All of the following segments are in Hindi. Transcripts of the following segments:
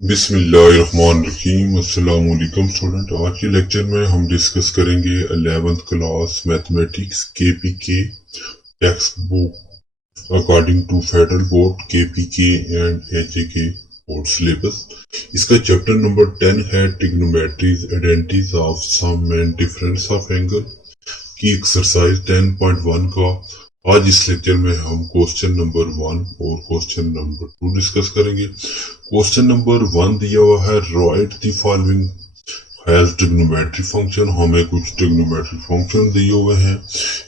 बिस्मिल्लाहिर्रहमानिर्रहीम। अस्सलाम वालेकुम स्टूडेंट। आज के लेक्चर में हम डिस्कस करेंगे 11th class mathematics KPK textbook according to federal board KPK and HAK board syllabus. इसका चैप्टर नंबर 10 है trigonometries identities of sum and difference of angle की एक्सरसाइज 10.1 का आज इस लेक्चर में हम क्वेश्चन नंबर 1 और क्वेश्चन नंबर 2 डिस्कस करेंगे। क्वेश्चन नंबर 1 दिया हुआ है write the following has trigonometry function. हमें कुछ ट्रिग्नोमेट्री फंक्शन दिए हुए हैं,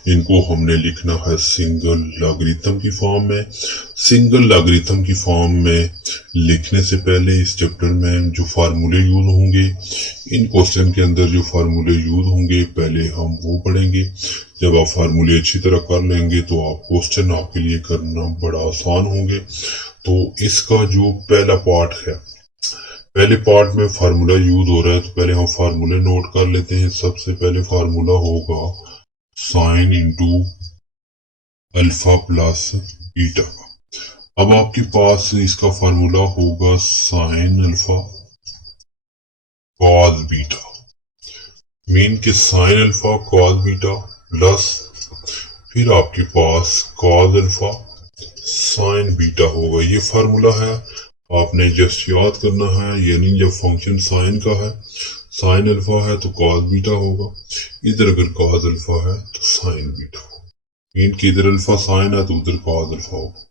इनको हमने लिखना है सिंगल लॉगरिथम की फॉर्म में। सिंगल लॉगरिथम की फॉर्म में लिखने से पहले इस चैप्टर में जो फार्मूले यूज होंगे, इन क्वेश्चन के अंदर जो फार्मूले यूज होंगे पहले हम वो पढ़ेंगे। जब आप फार्मूले अच्छी तरह कर लेंगे तो आप क्वेश्चन आपके लिए करना बड़ा आसान होंगे। तो इसका जो पहला पार्ट है, पहले पार्ट में फार्मूला यूज हो रहा है, तो पहले हम फार्मूले नोट कर लेते हैं। सबसे पहले फार्मूला होगा sine into alpha plus beta. अब आपके पास इसका फार्मूला होगा sine alpha cos beta, mean के sine alpha cos beta plus फिर आपके पास कॉस अल्फा साइन बीटा होगा। ये फार्मूला है, आपने जस्ट याद करना है। यानी जब फंक्शन साइन का है, साइन अल्फा है तो कॉस बीटा होगा, इधर अगर कॉस अल्फा है तो साइन बीटा होगा। मीन कि इधर अल्फा साइन है तो उधर कॉस अल्फा होगा।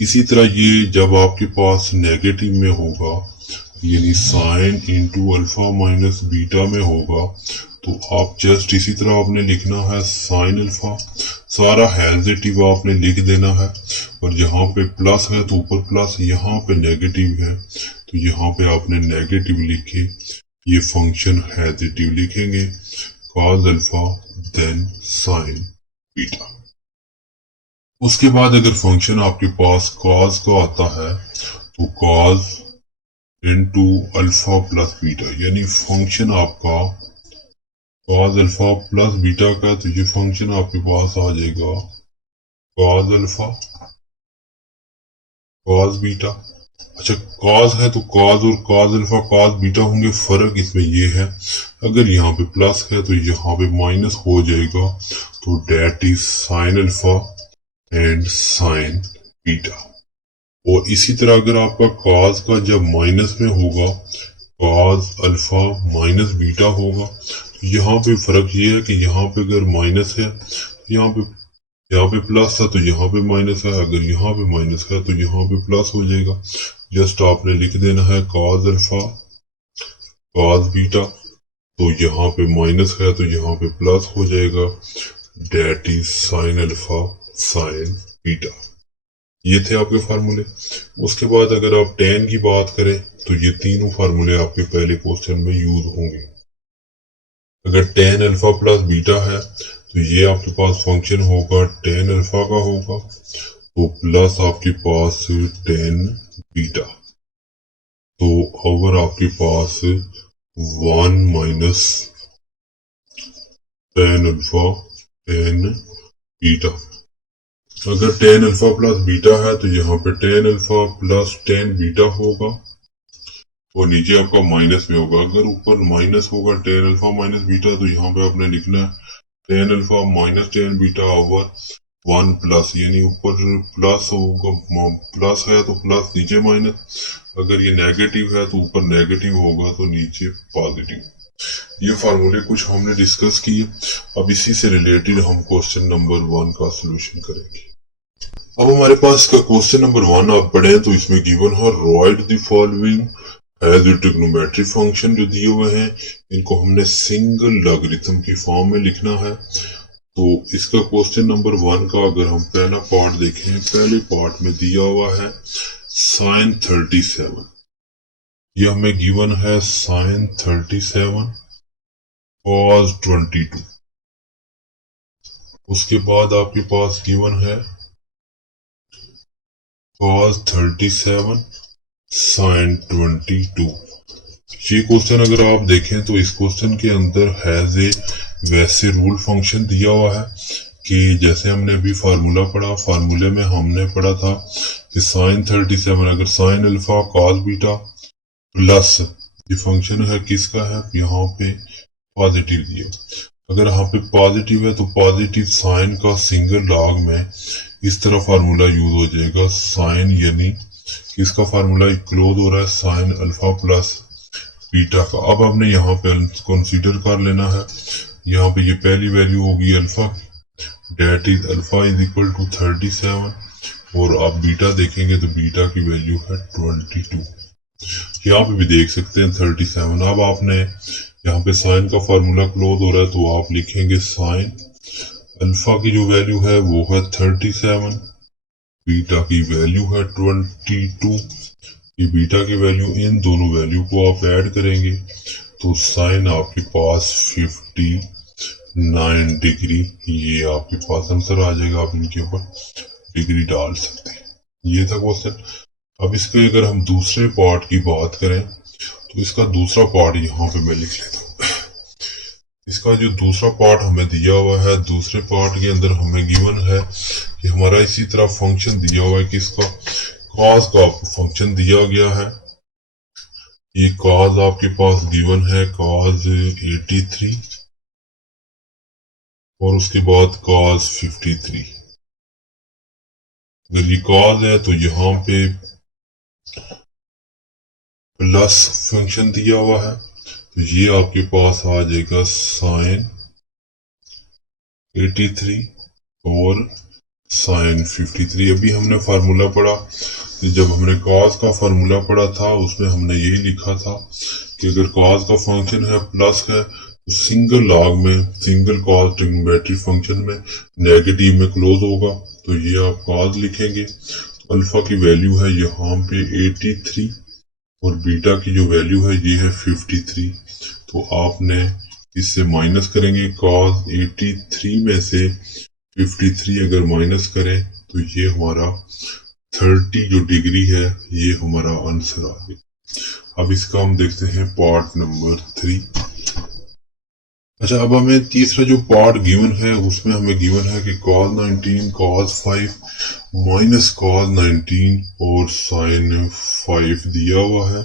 इसी तरह ये जब आपके पास नेगेटिव में होगा, यानी sign into alpha minus beta में होगा, तो आप जस्ट इसी तरह आपने लिखना है साइन अल्फा, सारा हैजिटिव आपने लिख देना है। और यहाँ पे प्लस है तो ऊपर प्लस, यहाँ पे नेगेटिव है तो यहाँ पे आपने नेगेटिव लिखे, ये फंक्शन हैजिटिव लिखेंगे cos alpha then sine beta. उसके बाद अगर फंक्शन आपके पास कॉस का आता है तो cos into alpha plus beta, यानी फंक्शन आपका कॉस अल्फा प्लस बीटा का, तो ये फंक्शन आपके पास आ जाएगा कॉस अल्फा कॉस बीटा। अच्छा, कॉस है तो कॉस और कॉस अल्फा कॉस बीटा होंगे। फर्क इसमें ये है, अगर यहाँ पे प्लस है तो यहाँ पे माइनस हो जाएगा, तो that is sine alpha and sine beta. और इसी तरह अगर आपका कॉस का जब माइनस में होगा, कॉस अल्फा माइनस बीटा होगा, तो यहाँ पे फर्क ये है कि यहाँ पे अगर माइनस है तो यहाँ पे प्लस है तो यहाँ पे माइनस है, अगर यहाँ पे माइनस है तो यहाँ पे प्लस हो जाएगा। जस्ट आपने लिख देना है कॉस अल्फा कॉस बीटा, तो यहाँ पे माइनस है तो यहाँ पे प्लस हो जाएगा, that is sine alpha sine beta. ये थे आपके फार्मूले। उसके बाद अगर आप tan की बात करें तो ये तीनों फार्मूले आपके पहले क्वेश्चन में यूज होंगे। अगर tan अल्फा प्लस बीटा है तो ये आपके पास फंक्शन होगा tan अल्फा का होगा, तो प्लस आपके पास tan बीटा, तो ओवर आपके पास 1 minus tan alpha tan beta. अगर tan अल्फा प्लस बीटा है तो यहाँ पे tan alpha plus tan beta होगा, और नीचे आपका माइनस में होगा। अगर ऊपर माइनस होगा tan अल्फा माइनस बीटा, तो यहाँ पे आपने लिखना है tan alpha minus tan beta over 1 plus, यानी ऊपर प्लस होगा, प्लस है तो प्लस नीचे माइनस, अगर ये नेगेटिव है तो ऊपर नेगेटिव होगा तो नीचे पॉजिटिव। ये फार्मूले कुछ हमने डिस्कस किए। अब इसी से रिलेटेड हम क्वेश्चन नंबर 1 का सोल्यूशन करेंगे। अब हमारे पास का क्वेश्चन नंबर 1 आप पढ़ें तो इसमें गिवन है write the following as a trigonometry function. जो दिए हुए हैं इनको हमने सिंगल लॉगरिथम की फॉर्म में लिखना है। तो इसका क्वेश्चन नंबर 1 का अगर हम पहला पार्ट देखें, पहले पार्ट में दिया हुआ है साइन 37, ये हमें गिवन है साइन 37 कॉस 22। उसके बाद आपके पास गिवन है cos 37 sin 22। ये क्वेश्चन अगर आप देखें तो इस क्वेश्चन के अंदर हैज ए वैसे रूल फंक्शन दिया हुआ है कि जैसे हमने अभी फार्मूला पढ़ा, फार्मूले में हमने पढ़ा था कि sin 37 अगर sin alpha cos beta plus, ये फंक्शन है किसका है, यहाँ पे पॉजिटिव दिया। अगर यहाँ पे पॉजिटिव है तो पॉजिटिव साइन का सिंगल लॉग में इस तरह फार्मूला यूज हो जाएगा, साइन यानी किसका फार्मूला क्लोज हो रहा है, साइन अल्फा प्लस बीटा का। अब हमने यहाँ पे कंसीडर कर लेना है, यहाँ पे ये पहली वैल्यू होगी alpha, that is alpha is equal to 37, और आप बीटा देखेंगे तो बीटा की वैल्यू है 22। यहाँ पे भी देख सकते हैं 37। अब आपने यहाँ पे साइन का फार्मूला क्लोज हो रहा है तो आप लिखेंगे साइन अल्फा की जो वैल्यू है वो है 37, बीटा की वैल्यू है 22। ये बीटा की वैल्यू, इन दोनों वैल्यू को आप ऐड करेंगे तो साइन आपके पास 59 डिग्री, ये आपके पास आंसर आ जाएगा। आप इनके ऊपर डिग्री डाल सकते हैं। ये था क्वेश्चन। अब इसके अगर हम दूसरे पार्ट की बात करें तो इसका दूसरा पार्ट यहाँ पे मैं लिख लेता हूँ। इसका जो दूसरा पार्ट हमें दिया हुआ है, दूसरे पार्ट के अंदर हमें गिवन है कि हमारा इसी तरह फंक्शन दिया हुआ है, किसका, कॉस का फंक्शन दिया गया है। ये कॉस आपके पास गिवन है, कॉस 83 और उसके बाद कॉस 53। अगर ये कॉस है तो यहाँ पे प्लस फंक्शन दिया हुआ है, तो ये आपके पास आ जाएगा साइन 83 और साइन 53। अभी हमने फार्मूला पढ़ा, तो जब हमने कॉस का फार्मूला पढ़ा था उसमें हमने यही लिखा था कि अगर कॉस का फंक्शन है प्लस है तो सिंगल लॉग में, सिंगल कॉस ट्रिग्नोमेट्रिक फंक्शन में नेगेटिव में क्लोज होगा, तो ये आप कॉस लिखेंगे। तो अल्फा की वैल्यू है यहाँ पे 83 और बीटा की जो वैल्यू है ये है 53। तो आपने इससे माइनस करेंगे, cos 83 में से 53 अगर माइनस करें तो ये हमारा 30 जो डिग्री है ये हमारा आंसर आ गया। अब इसका हम देखते हैं पार्ट नंबर 3। अच्छा, अब हमें तीसरा जो पार्ट गिवन है उसमें हमें गिवन है कि cos 19 cos 5 माइनस cos 19 और sin 5 दिया हुआ है।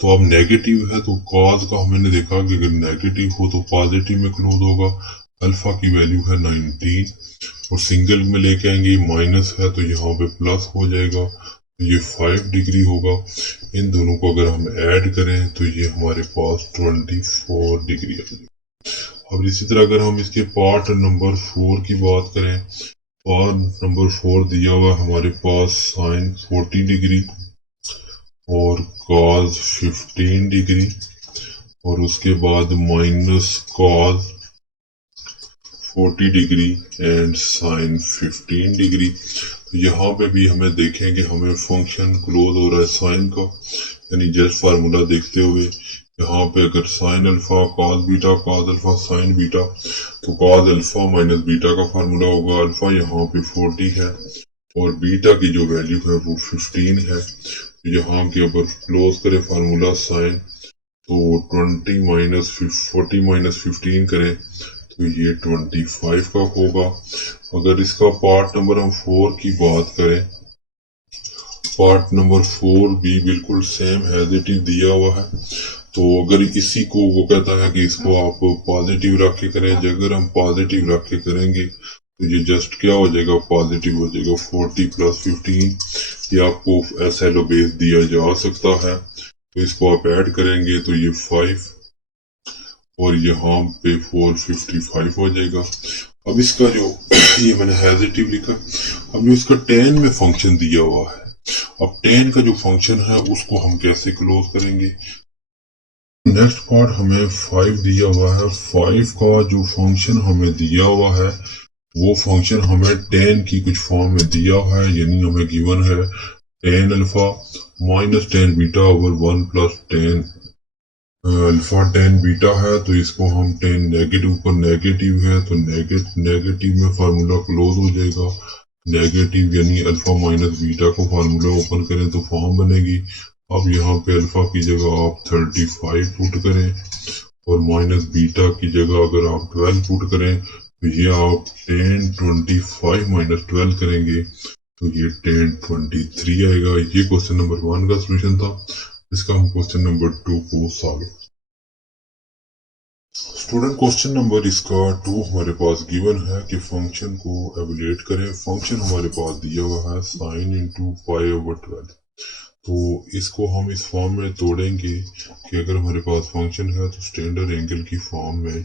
तो अब नेगेटिव है तो cos का हमने देखा कि अगर नेगेटिव हो तो पॉजिटिव में क्लोज होगा। अल्फा की वैल्यू है 19 और सिंगल में लेके आएंगे, माइनस है तो यहाँ पे प्लस हो जाएगा, तो ये 5 डिग्री होगा। इन दोनों को अगर हम ऐड करें तो ये हमारे पास 24 डिग्री आ जाएगी। अब इसी तरह अगर हम इसके पार्ट नंबर 4 की बात करें, पार्ट नंबर 4 दिया हुआ हमारे पास साइन 40 डिग्री और कॉस 15 डिग्री और उसके बाद minus cos 40 degree and sine 15 degree. तो यहाँ पे भी हमें देखेंगे हमें फंक्शन क्लोज हो रहा है साइन का, यानी जस्ट फार्मूला देखते हुए यहाँ पे अगर sign alpha cos beta cos alpha sine beta, तो कॉस अल्फा माइनस बीटा का फार्मूला होगा। अल्फा यहाँ पे 40 है और बीटा की जो वैल्यू है वो 15 है। तो यहाँ के अगर क्लोज करें फार्मूला साइन तो 20 माइनस 40 माइनस 15 करें तो ये 25 का होगा। अगर इसका पार्ट नंबर हम 4 की बात करें, पार्ट नंबर 4 भी बिल्कुल सेम एज इट इज दिया हुआ है। तो अगर इसी को वो कहता है कि इसको आप पॉजिटिव रख के करें, अगर हम पॉजिटिव रख के करेंगे तो ये जस्ट क्या हो जाएगा, पॉजिटिव हो जाएगा। 40 प्लस 15 ये आपको SLO बेस दिया जा सकता है, तो इसको आप ऐड करेंगे तो ये 5 और यहाँ पे 455 हो जाएगा। अब इसका जो ये मैंने हेजिटिव लिखा, अब जो इसका 10 में फंक्शन दिया हुआ है, अब 10 का जो फंक्शन है उसको हम कैसे क्लोज करेंगे। नेक्स्ट पार्ट हमें 5 दिया हुआ है, 5 का जो फंक्शन हमें दिया हुआ है वो फंक्शन हमें 10 की कुछ फॉर्म में दिया हुआ है, यानी हमें गिवन है 10 alpha minus 10 beta over 1 plus 10 alpha 10 beta है। तो इसको हम 10 नेगेटिव पर नेगेटिव है तो नेगेटिव में फार्मूला क्लोज हो जाएगा। नेगेटिव यानी अल्फा माइनस बीटा को फार्मूला ओपन करें तो फॉर्म बनेगी। अब यहाँ पे अल्फा की जगह आप 35 पुट करें और माइनस बीटा की जगह अगर आप 12 पुट करें तो ये आप 10 25 माइनस 12 करेंगे तो ये 10 23 आएगा। ये क्वेश्चन नंबर 1 का सोल्यूशन था। इसका हम क्वेश्चन नंबर 2 को सॉल्व। स्टूडेंट क्वेश्चन नंबर इसका 2 हमारे पास गिवन है कि फंक्शन को एवेल्यूएट करें। फंक्शन हमारे पास दिया हुआ है साइन इंटू पाई/12। तो इसको हम इस फॉर्म में तोड़ेंगे कि अगर हमारे पास फंक्शन है तो स्टैंडर्ड एंगल की फॉर्म में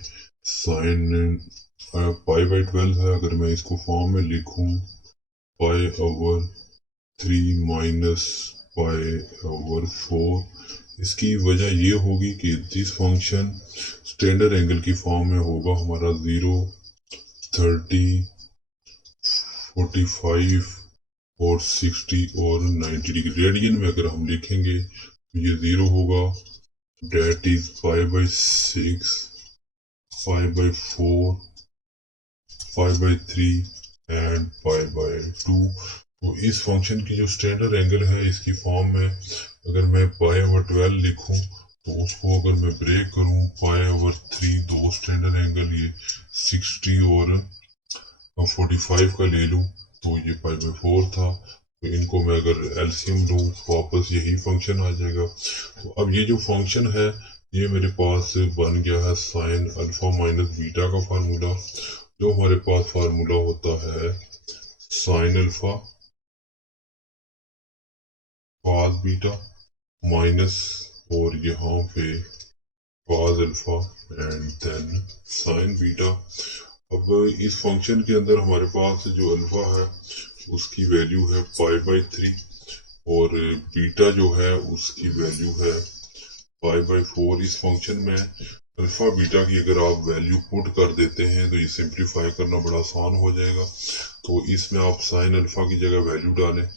साइन पाई/12 है। अगर मैं इसको फॉर्म में लिखूं पाई/3 माइनस पाई/4, इसकी वजह ये होगी कि दिस फंक्शन स्टैंडर्ड एंगल की फॉर्म में होगा हमारा 0, 30, 45 और 60 और 90 डिग्री। रेडियन में अगर हम लिखेंगे तो ये 0 होगा, डेट इज पाई/6, पाई/4, पाई/3 एंड पाई/2। तो इस फंक्शन की जो स्टैंडर्ड एंगल है इसकी फॉर्म में अगर मैं पाई/12 लिखूं तो उसको अगर मैं ब्रेक करूं पाई/3, दो स्टैंडर्ड एंगल ये 60 और 45 का ले लूं तो ये पाई/4 था। तो इनको मैं अगर एलसीएम लूं वापस यही फंक्शन आ जाएगा। तो अब ये जो फंक्शन है ये मेरे पास बन गया है साइन अल्फा माइनस बीटा का फार्मूला। जो हमारे पास फार्मूला होता है sine alpha cos beta minus और यहाँ पे cos alpha and then sine beta. अब इस फंक्शन के अंदर हमारे पास जो अल्फा है उसकी वैल्यू है पाई/3 और बीटा जो है उसकी वैल्यू है पाई/4। इस फंक्शन में अल्फा बीटा की अगर आप वैल्यू पुट कर देते हैं तो ये सिंप्लीफाई करना बड़ा आसान हो जाएगा। तो इसमें आप साइन अल्फा की जगह वैल्यू डालें।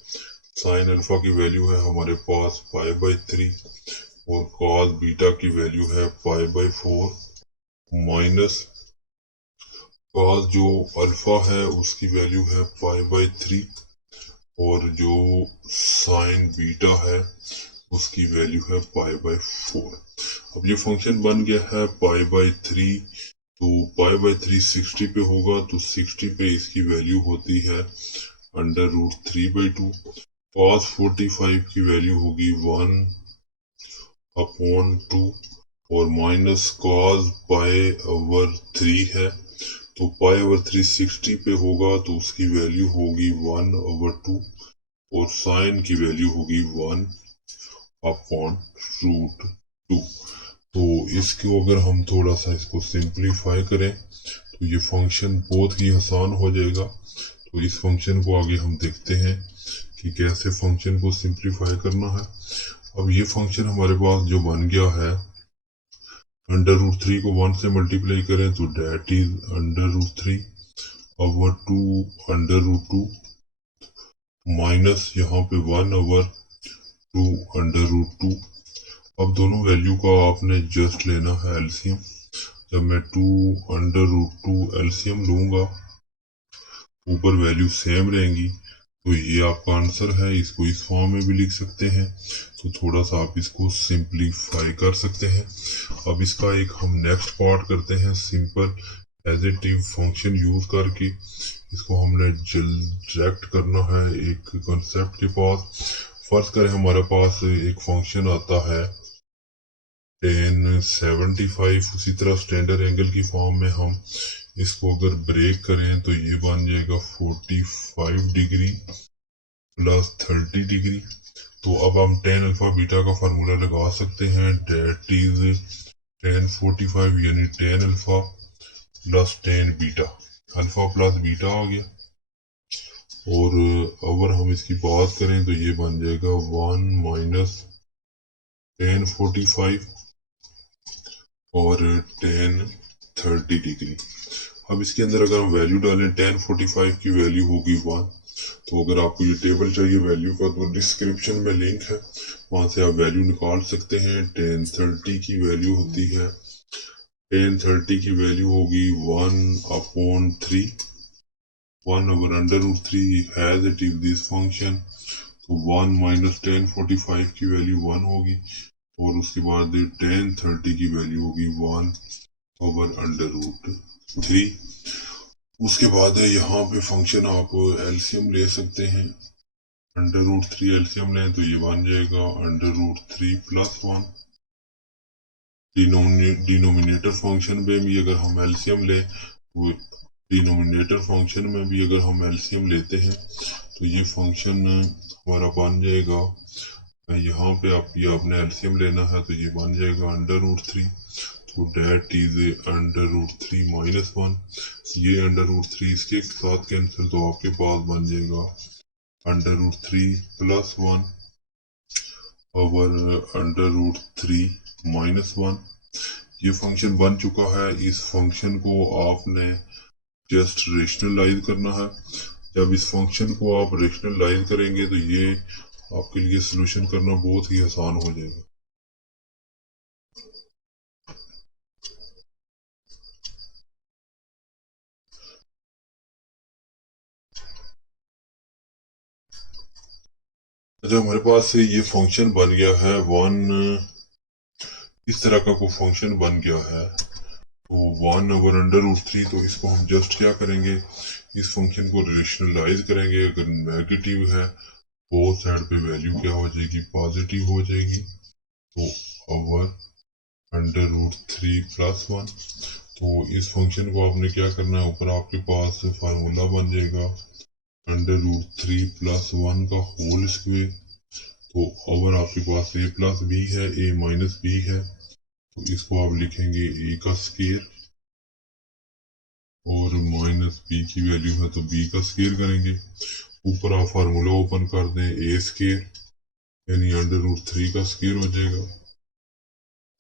साइन अल्फा की वैल्यू है हमारे पास पाई/3 और कॉस बीटा की वैल्यू है पाई/4 माइनस कॉस जो अल्फा है उसकी वैल्यू है पाई/3 और जो साइन बीटा है उसकी वैल्यू है पाई/4। अब ये फंक्शन बन गया है पाई/3। तो पाई/3 60 पे होगा तो 60 पे इसकी वैल्यू होती है √3/2। cos 45 की वैल्यू होगी 1/2 और माइनस cos पाई/3 है तो पाई/3 60 पे होगा तो उसकी वैल्यू होगी 1/2 और साइन की वैल्यू होगी 1/√2। तो इसको अगर हम थोड़ा सा इसको सिंप्लीफाई करें तो ये फंक्शन बहुत ही आसान हो जाएगा। तो इस फंक्शन को आगे हम देखते हैं कि कैसे फंक्शन को सिंप्लीफाई करना है। अब ये फंक्शन हमारे पास जो बन गया है √3 को 1 से मल्टीप्लाई करें तो डेट इज √3/2 माइनस यहाँ पे 1/2 अब दोनों वैल्यू का आपने जस्ट लेना है एलसीएम। जब मैं 2/2 एलसीएम लूंगा ऊपर वैल्यू सेम रहेंगी तो ये आपका आंसर है। इसको इस फॉर्म में भी लिख सकते हैं तो थोड़ा सा आप इसको सिंप्लीफाई कर सकते हैं। अब इसका एक हम नेक्स्ट पार्ट करते हैं सिंपल एडिटिव फंक्शन यूज करके। इसको हमने डायरेक्ट करना है एक कॉन्सेप्ट के पास। फर्ज करें हमारे पास एक फंक्शन आता है tan 75। उसी तरह स्टैंडर्ड एंगल की फॉर्म में हम इसको अगर ब्रेक करें तो ये बन जाएगा 45 डिग्री प्लस 30 डिग्री। तो अब हम tan अल्फा बीटा का फार्मूला लगा सकते हैं डेट इज tan 45 यानी tan alpha plus tan beta. Alpha plus beta आ गया और अगर हम इसकी बात करें तो ये बन जाएगा 1 माइनस tan 45 और tan 30 डिग्री। अब इसके अंदर अगर हम वैल्यू डालें tan 45 की वैल्यू होगी 1। तो अगर आपको ये टेबल चाहिए वैल्यू का तो डिस्क्रिप्शन में लिंक है, वहां से आप वैल्यू निकाल सकते हैं। tan 30 की वैल्यू होती है tan 30 की वैल्यू होगी 1/3 1/√3 has it is this function. तो 1 माइनस tan 45 की वैल्यू 1 होगी और उसके बाद tan 30 की वैल्यू होगी 1/√3। उसके बाद यहाँ पे फंक्शन आप एलसीएम ले सकते हैं अंडर रूट 3 एलसीएम लें तो ये बन जाएगा under root 3 plus 1। Denominator function में भी अगर हम एलसीएम लें तो डिनोमिनेटर फंक्शन में भी अगर हम एलसीएम लेते हैं तो ये फंक्शन हमारा बन जाएगा, यहाँ पे आप ये आपने एलसीएम लेना है तो ये बन जाएगा अंडर रूट 3। तो that is under root 3 minus 1। ये अंडर रूट 3 इसके साथ कैंसिल, तो आपके पास बन जाएगा under root 3 plus 1 over under root 3 minus 1। ये फंक्शन बन चुका है। इस फंक्शन को आपने जस्ट रेशनलाइज करना है। जब इस फंक्शन को आप रेशनलाइज करेंगे तो ये आपके लिए सोल्यूशन करना बहुत ही आसान हो जाएगा। अच्छा, हमारे पास ये फंक्शन बन गया है वन, इस तरह का कोई फंक्शन बन गया है तो 1 ओवर अंडर रूट 3। तो इसको हम जस्ट क्या करेंगे, इस फंक्शन को रेशनलाइज करेंगे। अगर नेगेटिव है बोथ साइड पे वैल्यू क्या हो जाएगी, पॉजिटिव हो जाएगी। तो ओवर अंडर रूट 3 प्लस 1। तो इस फंक्शन को आपने क्या करना है, ऊपर आपके पास फार्मूला बन जाएगा अंडर रूट 3 प्लस 1 का होल स्क्वायर। तो ओवर आपके पास a प्लस बी है, a माइनस बी है, तो इसको आप लिखेंगे a का स्क्वायर और माइनस बी की वैल्यू है तो b का स्क्वायर करेंगे। ऊपर आप फार्मूला ओपन कर दें, a स्क्वायर यानी अंडर रूट 3 का स्क्वायर हो जाएगा,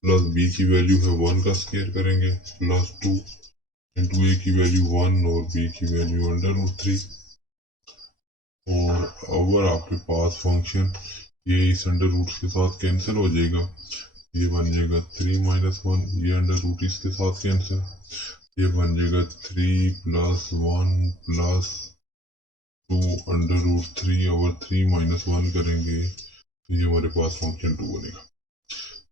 प्लस b की वैल्यू है 1 का स्क्वायर करेंगे, प्लस 2 इंटू a की वैल्यू 1 और b की वैल्यू अंडर रूट 3। और ओवर आपके पास फंक्शन ये इस अंडर रूट के साथ कैंसिल हो जाएगा, ये बन जाएगा 3 माइनस 1। ये अंडर रूट इसके साथ कैंसिल, ये बन जाएगा 3 plus 1 plus 2 under root 3 over 3 minus 1 करेंगे, ये हमारे पास फंक्शन 2 बनेगा।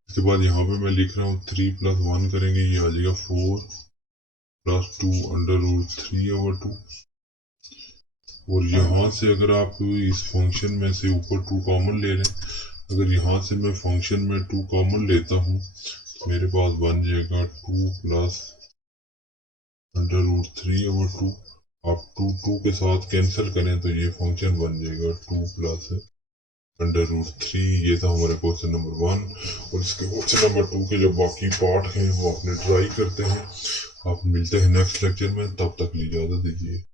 इसके बाद यहाँ पे मैं लिख रहा हूँ 3 प्लस 1 करेंगे, ये आ जाएगा 4 प्लस 2 अंडर रूट 3 ओवर 2। और यहाँ से अगर आप इस फंक्शन में से ऊपर 2 कॉमन ले लें, अगर यहाँ से मैं फंक्शन में 2 कॉमन लेता हूँ तो मेरे पास बन जाएगा 2 प्लस अंडर रूट 3 ओवर 2। आप 2 के साथ कैंसिल करें तो ये फंक्शन बन जाएगा 2 प्लस अंडर रूट 3। ये था हमारा क्वेश्चन नंबर 1। और इसके क्वेश्चन नंबर 2 के जो बाकी पार्ट हैं वो अपने ट्राई करते हैं। आप मिलते हैं नेक्स्ट लेक्चर में, तब तक इजाजत दीजिए।